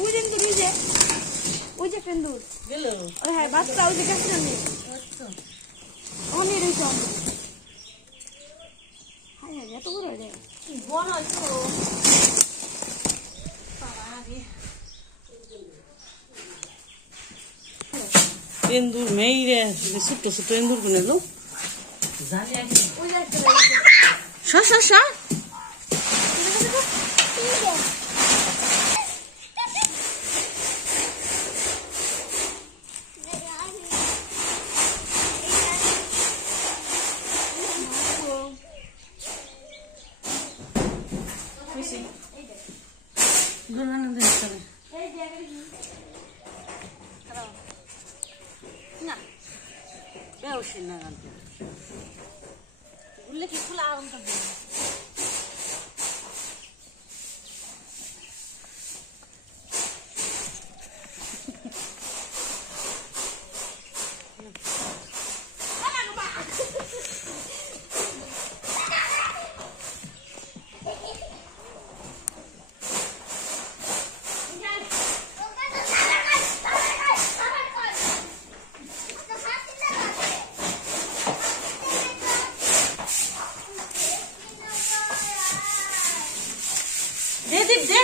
ওই দিন করে যে ওই যে পেন্দুর গেল আরে হ্যাঁ বাচ্চা ওই যে কাছে নেই অনেক রইছে হাই হাই এত বড় রে বড় হইতো পেন্দুর মেইরে ছোট্ট ছোট্ট পেন্দুর গুলো লো জানি আগে ওই যাচ্ছে শা শা শা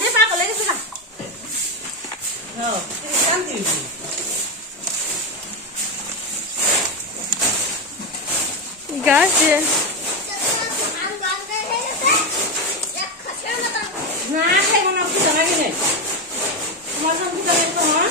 দে পাগল হয়ে গেছে না গাছে না খাইব না কিছু লাগে না তোমার নাম কি জানো তোমার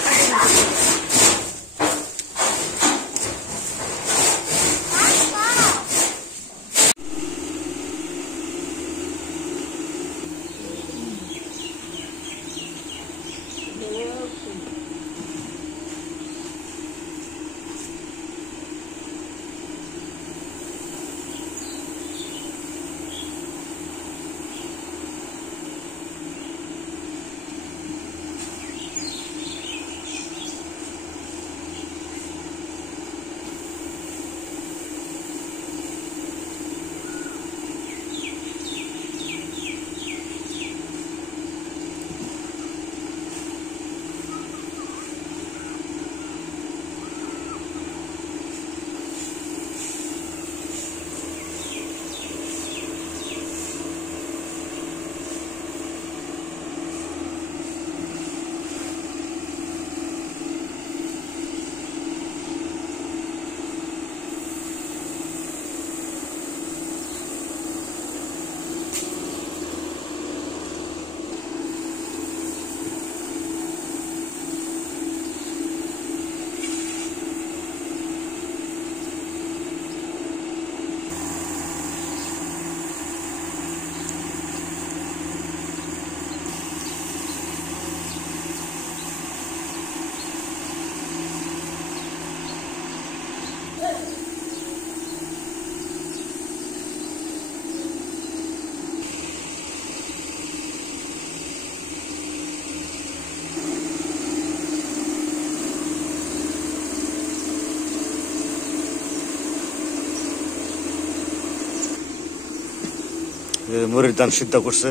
মুড়ির দান সিদ্ধ করছে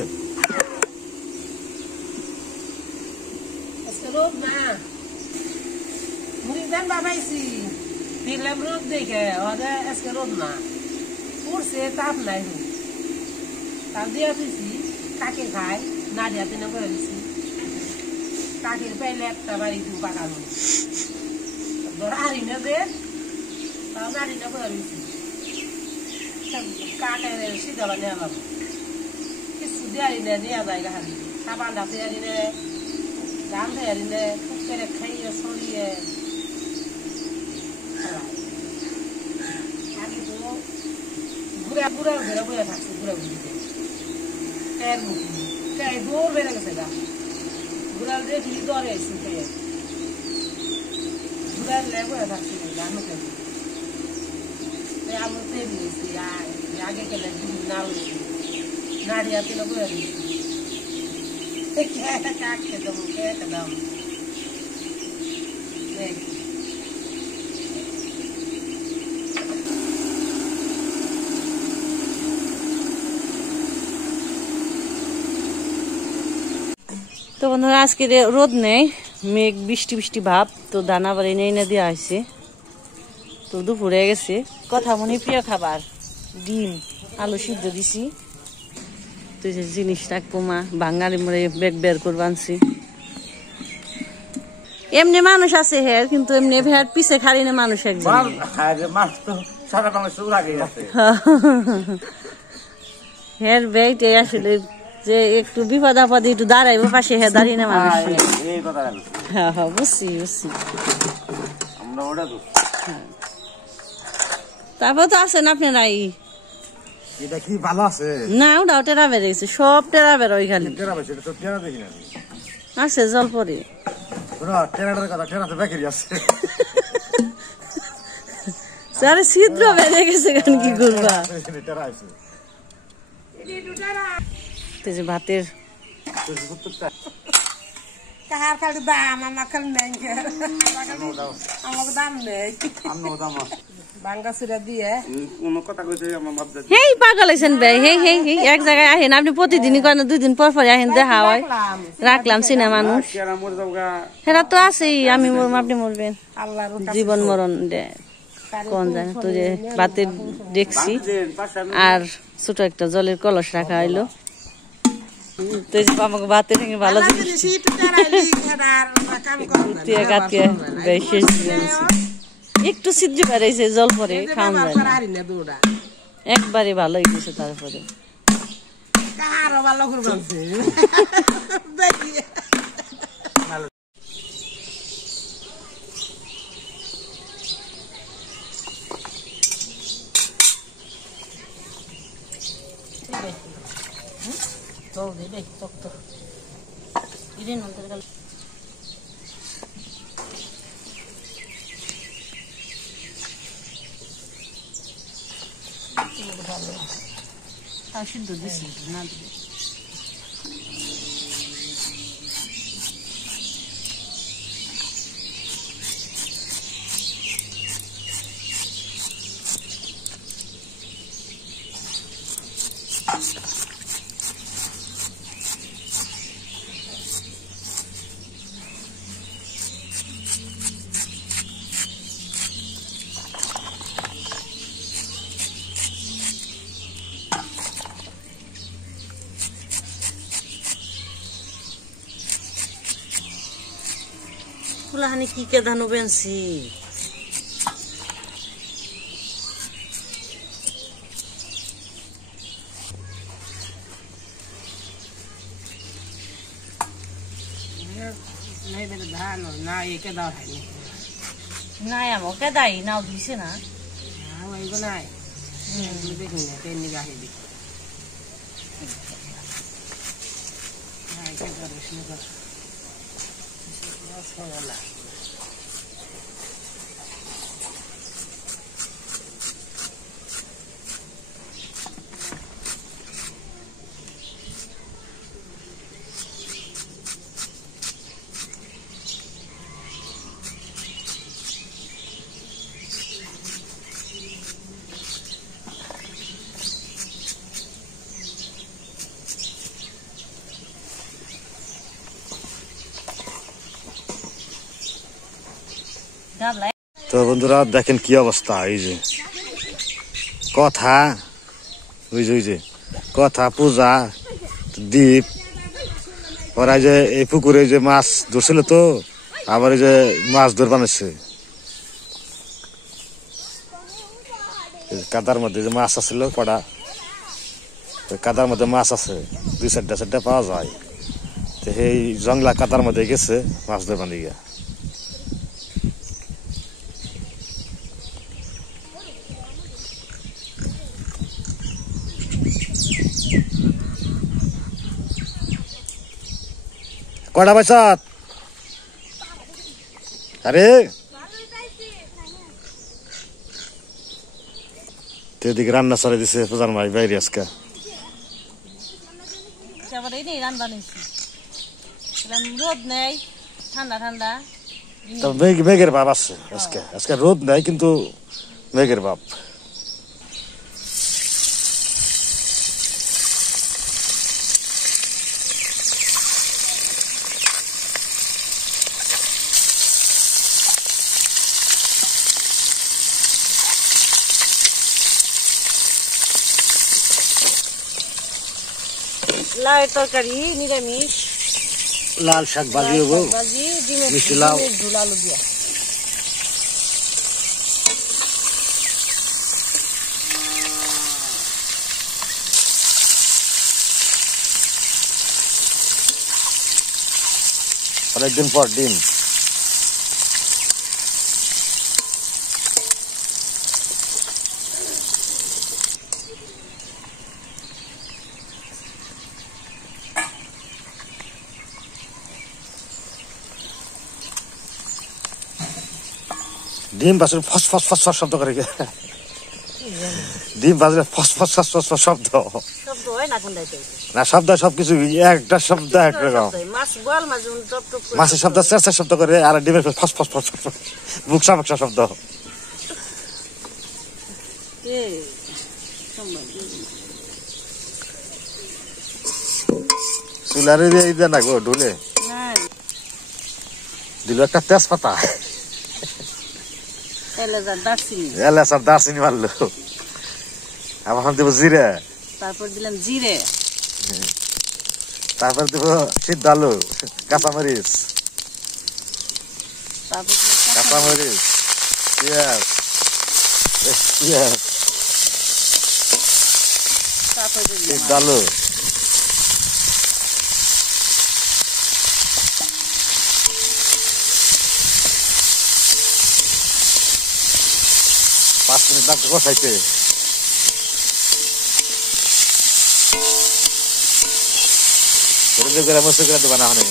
আজকে রোদ না মুড়ির দান বাবাইছি দিলাম রোদ দেখে ওদের আজকে রোদ না পড়ছে তাপ নাই তাপ দিয়ে দিছি কাকে খায় না দিয়া তিনে করে দিছি কাকের পাইলে একটা বাড়ি তুমি পাকানো হারি না যে তাও নারী না করে দিছি কাকে সিদ্ধ বানিয়ে পাবো কিছু দেয়ারি না দেওয়া যায় হারি সাবানটা দেয়ারি নে গান দেয়ারি নে খুব করে খাইয়ে সরিয়ে আগে তো ঘুরে ঘুরে ঘুরে ঘুরে থাকছে ঘুরে ঘুরে পেয়ের মুখি পেয়ে দৌড় বেড়ে গেছে গা ঘুরাল দেখি দরে এসে পেয়ে ঘুরার লেগে থাকছে গান আমি দিয়েছি আগে গেলে না নাড়িয়া তেল করে দিয়েছি কাটতে দেবো কেটে দাম তো বন্ধুরা আজকে রোদ নেই, মেঘ বৃষ্টি বৃষ্টি ভাব। তো দানা বাড়ি এনে দেওয়া হয়েছে। তো দুপুরে গেছে কথা মনে প্রিয় খাবার ডিম আলু সিদ্ধ দিছি। তো যে জিনিস রাখবো মা বাঙালি মরে বেগ বের করবো আনছি। এমনি মানুষ আছে হের, কিন্তু এমনি হের পিছে খালি না মানুষ একজন। হের বেইটাই আসলে যে একটু বিপদ আপদে একটু দাঁড়াইবো পাশে, হ্যাঁ দাঁড়িয়ে না মানুষ। হ্যাঁ হ্যাঁ বুঝছি বুঝছি। তারপর তো আছেন আপনারাই। এটা কি ভালো আছে না, ওটাও টেরা বেড়ে গেছে, সব টেরা বের ওই খালি আছে জল পরে। আরে ছিদ্র বেড়ে গেছে কেন, কি করবা। ভাতের পাগল আছেন ভাই। এক জায়গায় আহেন আপনি প্রতিদিনই করেন, 2 দিন পর পরে আহেন, দেখা হয় রাখলাম চিনা মানুষ। সেটা তো আছেই, আমি মরম আপনি মরবেন, জীবন মরণ কোন জানে। তো যে ভাতের দেখছি আর ছোট একটা জলের কলস রাখা হইলো। তো আমাকে ভাতের ভালো একটু সিদ্ধ বেড়াইছে, জল পরে খাওয়া যায় না, একবারে ভালো হয়েছে। তারপরে সিদ্ধ দিছি না দিলে ফুলাহানি কি কে ধানো বেনছি। নাই আমার কে দাই নাও দিছে না নাই দেখুন না তেল নিয়ে গাহি দি তো বন্ধুরা দেখেন কি অবস্থা। এই যে কথা, ওই যে কথা পূজা দ্বীপ ওরা যে এই পুকুরে যে মাছ ধরছিল, তো আবার এই যে মাছ ধর বানাচ্ছে কাদার মধ্যে যে মাছ আছিল কড়া, কাদার মধ্যে মাছ আছে 2-4টা পাওয়া যায়। তো এই জংলা কাদার মধ্যে গেছে মাছ ধর বানিয়ে গিয়া। কটা পয়সা আরে এদিকে রান্না চলে দিছে পূজার মাই বাইরে আজকে। রোদ নেই, ঠান্ডা ঠান্ডা, মেঘের ভাব আছে আজকে। আজকে রোদ নাই কিন্তু মেঘের ভাব। লাউ তরকারি নিরামিষ, লাল শাক ভাজি হবো, ভাজি, ডিমের মিষ্টি লাউ, ঝোল আলু দিয়া। অনেকদিন পর ডিম। ডিম বাজলে ফস ফস ফস ফস শব্দ করে, ডিম বাজলে ফস ফস ফস ফস ফস শব্দ শব্দ হয় না কোনটাই? না, শব্দ সবকিছু একটা শব্দ একরকম। মাছ বল মাছ টপ টপ করে, মাছের শব্দ চেঁচা শব্দ করে, আর ডিমের ফস ফস ফস ফস বুকসা বুকসা শব্দ। চুলারে দিয়ে না গো ঢুলে দিল একটা তেজপাতা, এলাচ আর দারচিনি মারলো, আবার দেবো জিরে, তারপর দিলাম জিরে, তারপর দেবো সিদ্ধ আলু, কাঁচামরিচ, কাঁচামরিচ, পেঁয়াজ, পেঁয়াজ, সিদ্ধ আলু, 5 মিনিট লাগবে কষাইতে। মসুর করে দেবা না হলে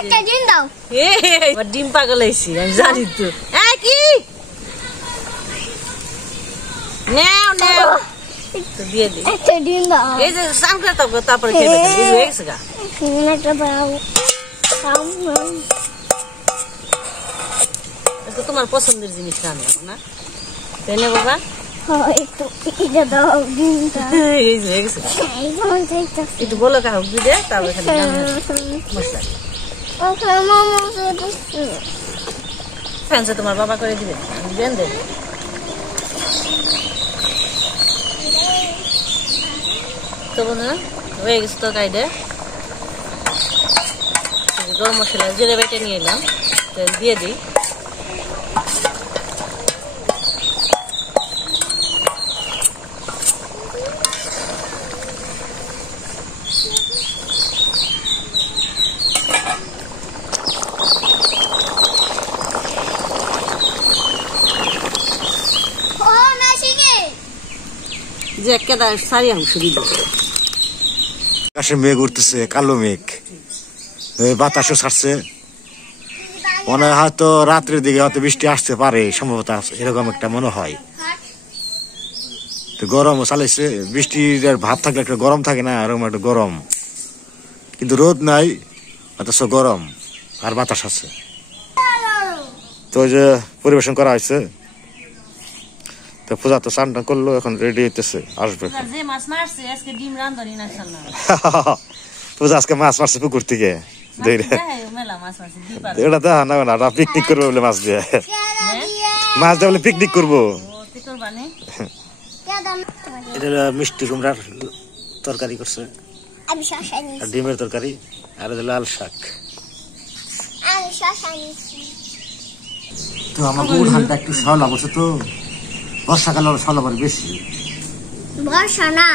একটা ডিম দাও। ডিম পাগল হয়েছি আমি জানি তো। কি নাও নাও তো দিয়ে দিই। একটা ডিম দাও। এই যে স্নান করে তারপরে খেয়ে ফেলবি, এই হয়ে গেছে গা। একটা দাও। তো তোমার পছন্দের জিনিস রান্না না, তাই না বাবা? একটু এটা দাও ডিমটা। এই যে হয়ে গেছে, একটু বলো কাহক দিয়ে তারপরে খালি মশলা ফ্যান্সে তোমার বাবা করে দিবে, দেন দেন। তো বন্ধুরা হয়ে গেছে তরকারিটা। গরম মশলা জিরে বেটে নিয়ে এলাম, তেল দিয়ে দিই। যে একটা সারি অংশ দিব। আকাশে মেঘ উঠতেছে, কালো মেঘ, বাতাসও ছাড়ছে, মনে হয় হয়তো রাত্রের দিকে হয়তো বৃষ্টি আসতে পারে, সম্ভবত এরকম একটা মনে হয়। তো গরমও চালাইছে, বৃষ্টির ভাব থাকলে একটা গরম থাকে না, এরকম একটা গরম, কিন্তু রোদ নাই অথচ গরম। আর বাতাস আছে। তো ওই যে পরিবেশন করা হয়েছে, তো পূজা তো চান টান করলো, এখন রেডি হইতেছে, আসবে। পূজা আজকে মাছ মারছে পুকুর থেকে, এটা দেখা না পিকনিক করবো বলে মাছ দিয়ে, মাছ দিয়ে বলে পিকনিক করবো। এটা মিষ্টি কুমড়ার তরকারি করছে, ডিমের তরকারি, আর লাল শাক। তো আমার গরুর হালটা একটু শ্যাওলা বসে, তো বর্ষাকালে শ্যাওলা পরে বেশি। বর্ষা না,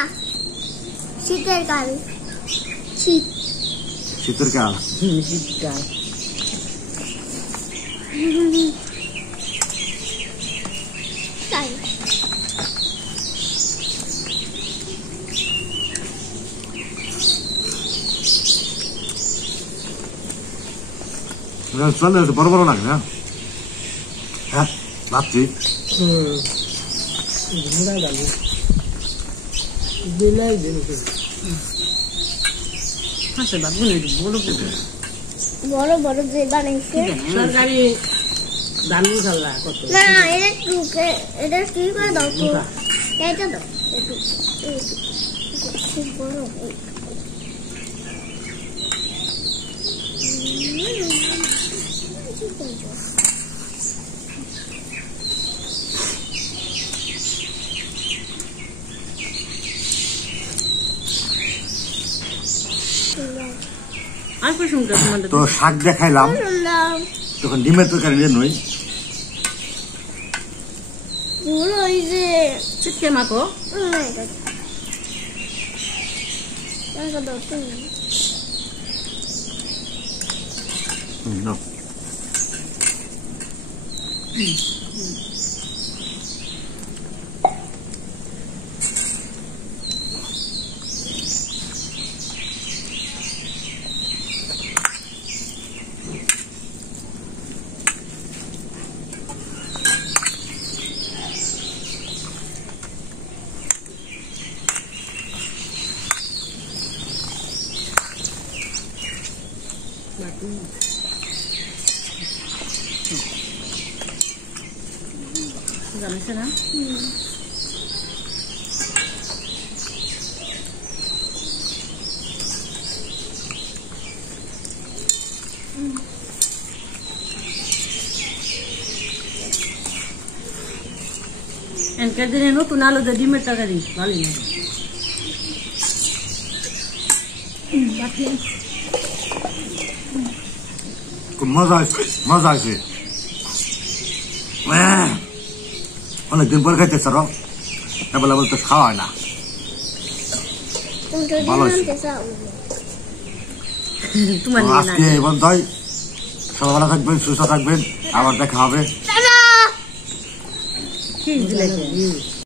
শীতের কাল, শীতের কাল, শীতকাল। চলে বড় বড় লাগে না? হ্যাঁ ভাবছি বড় বড় যে বানাইছে সরকারি ধান মশলা কত না, এটা কি করে দাও তো, এটা দাও একটু খুব বড়। তো শাক দেখাইলাম, তখন ডিমের তরকারি নই চিটকে মাখো। জানিস না এনকার দিনে নতুন আলু দিয়ে ডিমের তরকারি ভালোই লাগে। খুব মজা হয়েছে, মজা হয়েছে, অনেকদিন পর খাইতে স্যার, এবেলা বলতে খাওয়া হয় না, ভালো হয়েছে। আজকে এই পর্যন্তই, সবাই ভালো থাকবেন, সুস্থ থাকবেন, আবার দেখা হবে।